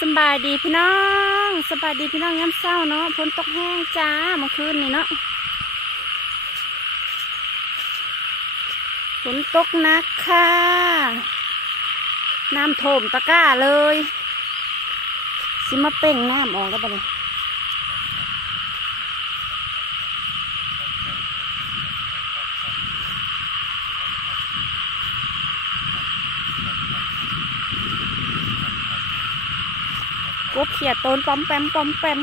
สบายดีพี่น้องสบายดีพี่น้องย้ำเศร้าเนาะฝนตกแห้งจ้าเมื่อคืนนี่เนาะฝนตกนักค่ะน้ำท่วมตะก้าเลย สิมาเป่งน้ำออกแล้วปะเนี่ย กบเขียดต้นปอมแปมปอมแปม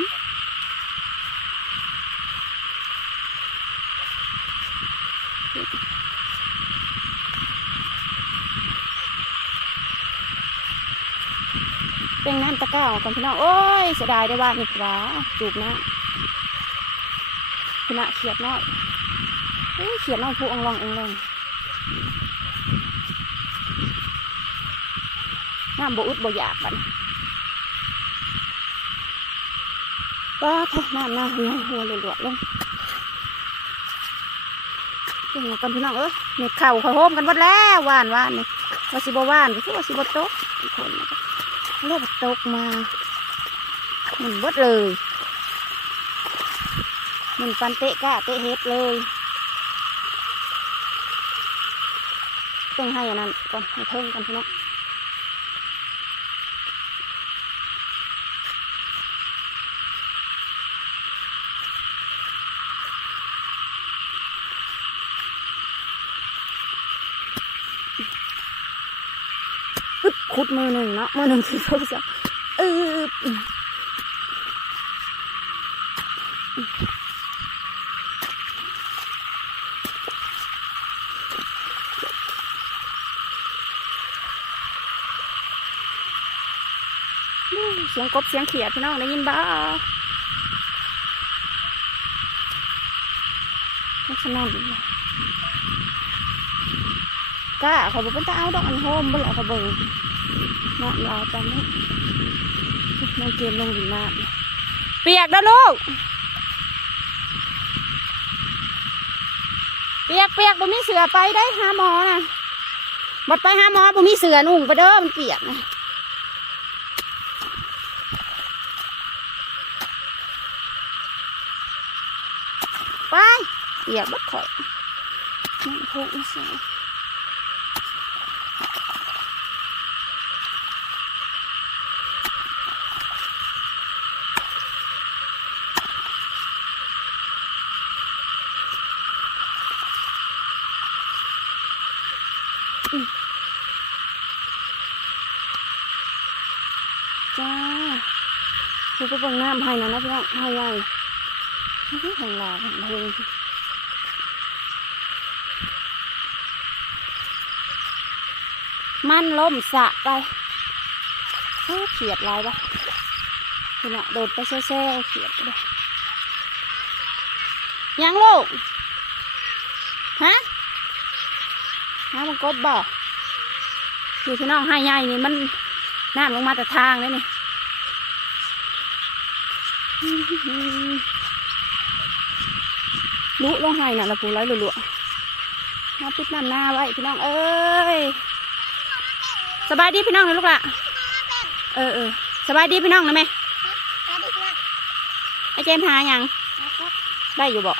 เป่งน้ำตะก้าออกก่อนพี่น้องโอ้ยเสียดายได้ว่านี่ปลาจูบนะพี่นะเขียดน้อยเขียดน้อยผู้องลองเองเลยน้ำบ่อุดบ่อยากบัด นก็ทน้ำหน้าหัวหัวหลวดลงเป็นไงกันพี่น้องเอ้ยเม็ดเข่าคอยโฮมกันหมดแล้วหวานหวานนี่ว่าสิบหวานก็คือว่าสิบตกคนเรียกว่าตกมาหมันบดเลยหมันปันเตะกะเตะเฮ็ดเลยต้องให้อันนั้นก่อนให้เพิ่มกันพี่น้อง อึดขุดมือหนึ่งเนาะมือหนึ่งคือเขาจะอึบเสียงกบเสียงเขียดพี่น้องได้ยินบ้าลักษณะดีอะกล้าเขาบอกเป็นตาเอาดอกอันโฮมบ่หละเขาเบิ่ง นาะเราตอนนี้น้องเกมลงดินน้ำเปียกแล้วลูก เปียกเปียกบ่มีเสือไปได้หาหมอนะบัดไปหาหมอบ่มีเสือนุ่งไปเด้อมันเปียกนะไปเปียกบัดข่อยนั่นพกม่ใช่ จ้าคือก็บิ่งน้ำให้นะนะพี่น้องให้ใหญ่นี่ของเราของเพลงมันล่มสะไปโอ้เขียดลายปะพี่น้องโดดไปแซ่ๆเอเขียดไปเลยยังลูกฮะหาบังกบบ่อยู่พี่น้องให้ใหญ่นี่มัน น้ำลงมาแต่ทางเลยนี่ลุลงให้น่ะละปูร้อยลุๆมาปิดน้ำหน้าไว้พี่น้องเอ้ยสบายดีพี่น้องนะลูกละเออเออสบายดีพี่น้องนะแม่ไอเจมส์หายังได้อยู่บ่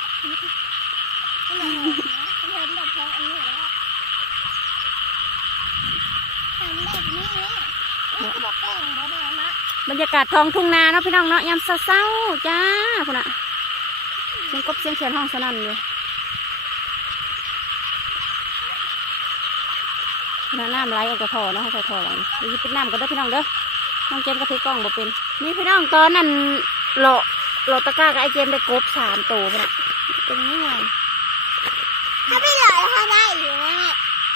บรรยากาศท้องทุ่งนาเนาะพี่น้องเนาะยามเศร้าๆจ้าพุ่นน่ะเสียงกบเสียงเขียนห้องสนั่นเลยน้ำน้ำไหลออกจากท่อเนาะใส่ท่อไหลเดี๋ยวจะปิดน้ำกันเด้อพี่น้องเด้อน้องเจมส์ก็ถือกล้องบ่เป็นนี่พี่น้องตอนนั้นเลาะเลาะตะกร้ากับไอเจมส์ได้กบสามตัวพุ่นน่ะเป็นยังไงถ้าไม่หล่อถ้าได้อยู่นะ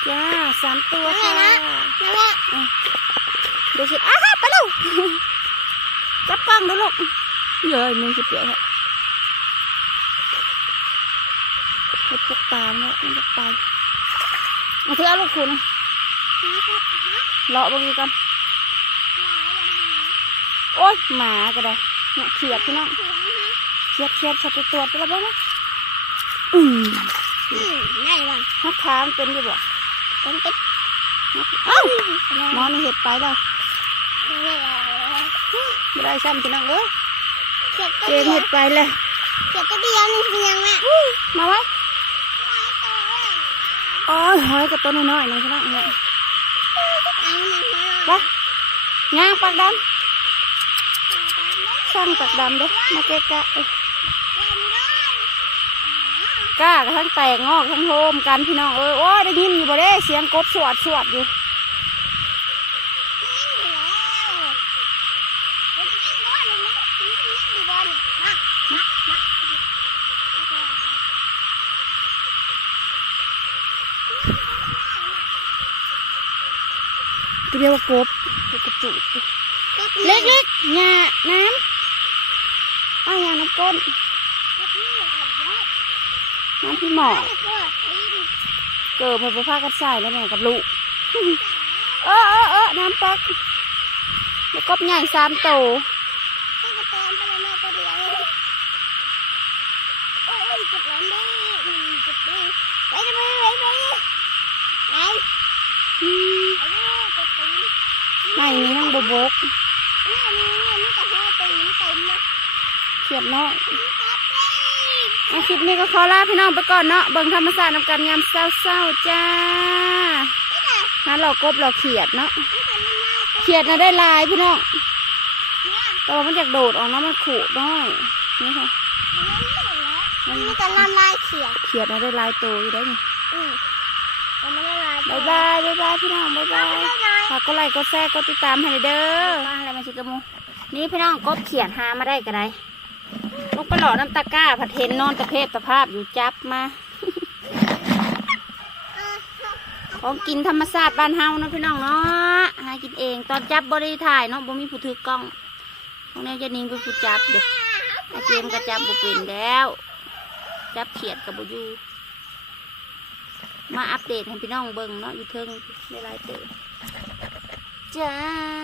จ้าสามตัวแม่ค่ะนะแม่เดี๋ยวสิอ้าไปลูกจับกล้องดูลูกเยอะมือสิเปียกฮะเห็ดพวกตามเนี่ยมันจะไปมาเถอะลูกคุณเลาะบางทีกันโอ๊ยหมาก็ได้เนี่ยเขียดพี่น้องเขียดเขียดสัตว์ตัวไปแล้วบ้างนะอืมได้ว่ะฮักค้างเป็นยู่บ่เป็นติ๊บเอ้าหมอนี่เห็ดไปแล้ว ไม่ได้ซ้ำพี่น้องเอ้ยเยดเกตัวมเดีเห็ดไปเลยเขียดตัวเดียวนี่เป็นยังไงมาไว้โอ้ยหอยกับตัวน้อยๆนี่พี่น้องเนี่ยไปย่างปากดำช่างปากดำเด้อมาเกะกะเอ้ยกล้าทั้งแตกงอกทั้งโฮมกันพี่น้องเอ้ยโอ้ยได้ยินอยู่บ่เด้เสียงกบสวดสวดอยู่ เรียกว่ากบกบกระจุกเล็กๆหญ้าน้ำอ้าวหญ้าน้ำก้นน้ำพี่หมอเกิดมาประพากันใส่แล้วแม่กับลูกเออเออเออน้ำปักแล้วกบใหญ่สามโตไปไปไปไปไป อืมไม่นี่ยังบบกนี่นี่นี่แต่ห้าตีนเต็มเลยเขียดน้อยอาคลิปนี้ก็ขอลาพี่น้องไปก่อนเนาะเบิ่งธรรมศาสตร์นำกันยามเศร้าๆจ้าหาหลอกกบหลอกเขียดเนาะเขียดน่ะได้ลายพี่น้องแต่ว่ามันอยากโดดออกนะมันขู่น้อยนี่ค่ะมันมีแต่น้ำลายเขียวเขียดนะได้ลายโตอยู่ได้นี่อืมแต่มันละลายบายบายบายบายพี่น้องบายบายไม่ได้เลย ฝากกดไลค์กดแชร์กดติดตามให้เด้อมาอะไรมาชิกะมูนี่พี่น้องกบเขียดหามาได้ก็ได้ลูกไปหล่อน้ำตะก้าผัดเทนนอนตะเพศตะภาพอยู่จับมาของกินธรรมชาติบ้านเฮาเนาะพี่น้องเนาะหากินเองตอนจับบริถ่ายเนาะบ่มีผู้ถือกล้องของแนวจะนิ่งเป็นผู้จับเด็กอาเจมก็จับบ่เป็นแล้ว จับเขียดกับบ่อยู่มาอัปเดตให้พี่น้องเบิ่งเนาะอยู่เทิงได้หลายเต๋อ จ้า